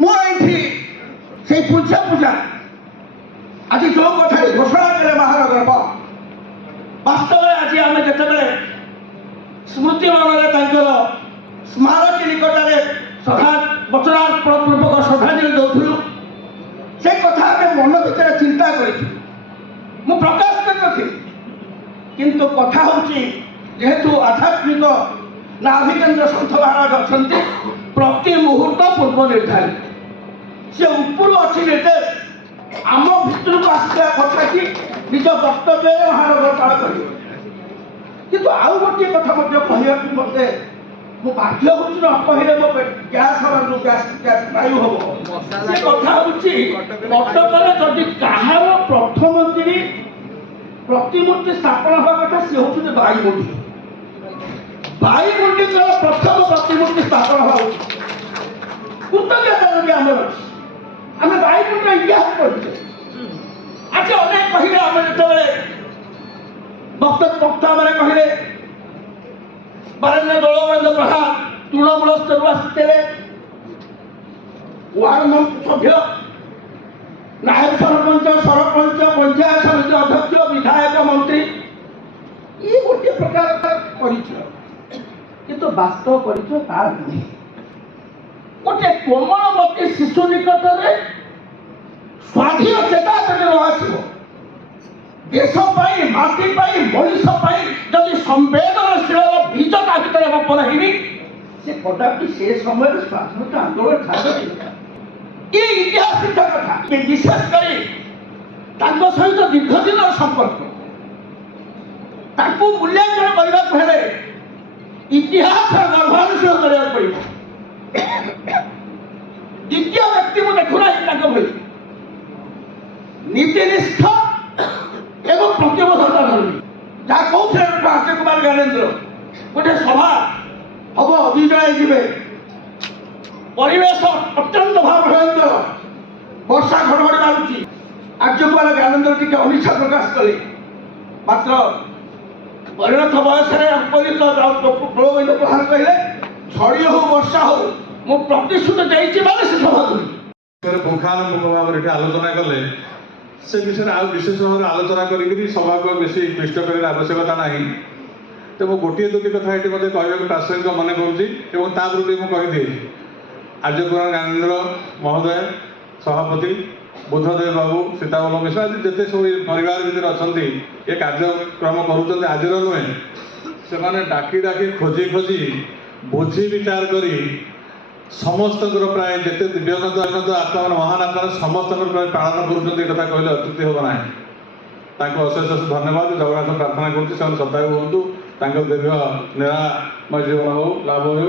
ମୁଁ সেই ପୂଜା আজ যে কথা ঘোষণা কলে মহানগর বাস্তবে আজ আমি যেতবে স্মৃতি বনরে তাঁর স্মারকী নিকটরে বচনাপূর্বক শ্রদ্ধাঞ্জলি দেউলু সেই কথা আমি মন ভিতরে চিন্তা করেছি মু প্রকাশ করি কিন্তু কথা হচ্ছে যেহেতু আধ্যাত্মিক নাভিকেন্দ্র সন্ত মহারাজ অনেক প্রতি মুহূর্ত পূর্ব নির্ধারিত সে উপরু অছি নির্দেশ আম ভিতরক আসা কথা কি নিজ বক্তব্য মহানগর পাল কর কিন্তু আউ গোটিয়ে কথা কহিବାକୁ মতে ମୁଁ ବାଧ୍ୟ ହେଉଛି ନ କହିଲେ ମୋ ଗ୍ୟାସ୍ ହେବାକୁ ଗ୍ୟାସ୍ ବାୟୁ ହେବ ସେ କଥା ହେଉଛି କଟକରେ ଯଦି କାହାର ପ୍ରଥମ କିରି ପ୍ରତିମୂର୍ତ୍ତି ସ୍ଥାପନ ହେବା କଥା ସେ ହେଉଛନ୍ତି ବାୟୁମଣ୍ଡି ବାୟୁମଣ୍ଡିଙ୍କର ପ୍ରଥମ ପ୍ରତିମୂର୍ତ୍ତି ସ୍ଥାପନ ହେବା ଉଚିତ କୃତଜ୍ଞତା ଯଦି ଆମର ଅଛି ଆମେ ବାୟୁମଣ୍ଡିର ଇତିହାସ କରୁଛେ ଆଜି ଅନେକ କହିଲେ ଆମେ ଯେତେବେଳେ ବକ୍ତାମାନେ କହିଲେ बरेन्द्र दौलबरेन्द्र प्रधान तृणमूल स्तर आसते वार्ड सभ्य नायक सरपंच पंचायत समिति अध्यक्ष विधायक मंत्री ये गोटे प्रकार परिचय किंतु वास्तव परिचय तार नहीं गोटे कोमलमती शिशु निकट में स्वाधीन चेता जब आसो देश माटी मनीष जदि संवेदनशील बीज ता भर बप रही से कदापि से समय स्वाधीनता आंदोलन छाड़ ये इतिहास शिक्षा कथा विशेषकर सहित दीर्घ दिन संपर्क मूल्यांकन करने इतिहास गर्भानुशील करा पड़ो द्वितीय व्यक्ति को देखुना भाई नीतिनिष्ठ एवं प्रतिबद्धता धर्मी जहाँ कौन आर्य कुमार ज्ञानेन्द्र गोटे सभा हम विजय जी परिवेश अत्यंत भाव भयंकर वर्षा घड़घड़ी मारूची आर्य कुमार ज्ञानेन्द्र टी अनिच्छा प्रकाश कले मात्र परिणत बयस प्रलोभन प्रधान कहले झड़ी हो वर्षा हो मु प्रतिश्रुति देती माने से सभा पुंखानुपुंख भाव आलोचना कले से विषय आ विशेष भाव आलोचना करी सभा को बेस क्लिष्ट कर आवश्यकता ना तो मो गोटे दुटी कथा ये मतलब कहूँ प्रासंगिक मन करुँच मुझे आर्य कुमार ज्ञानेन्द्र महोदय सभापति बुद्धदेव बाबू सीताबल मिश्रा जिते सब परिवार भर अच्छा ये कार्यक्रम करुँच आज नुहे से डाकी डाकी खोजी खोजी बुझी विचार करी समस्त प्राय जिते दिव्यनंद आत्मा महान आत्मा समस्त प्राय पालन कर कथा कहले अत्युक्ति हम ना अशेष अशेष धन्यवाद जगन्नाथ प्रार्थना करुँच श्रद्धा हूँ दीर्घ निरामय जीवन हो लाभ हो।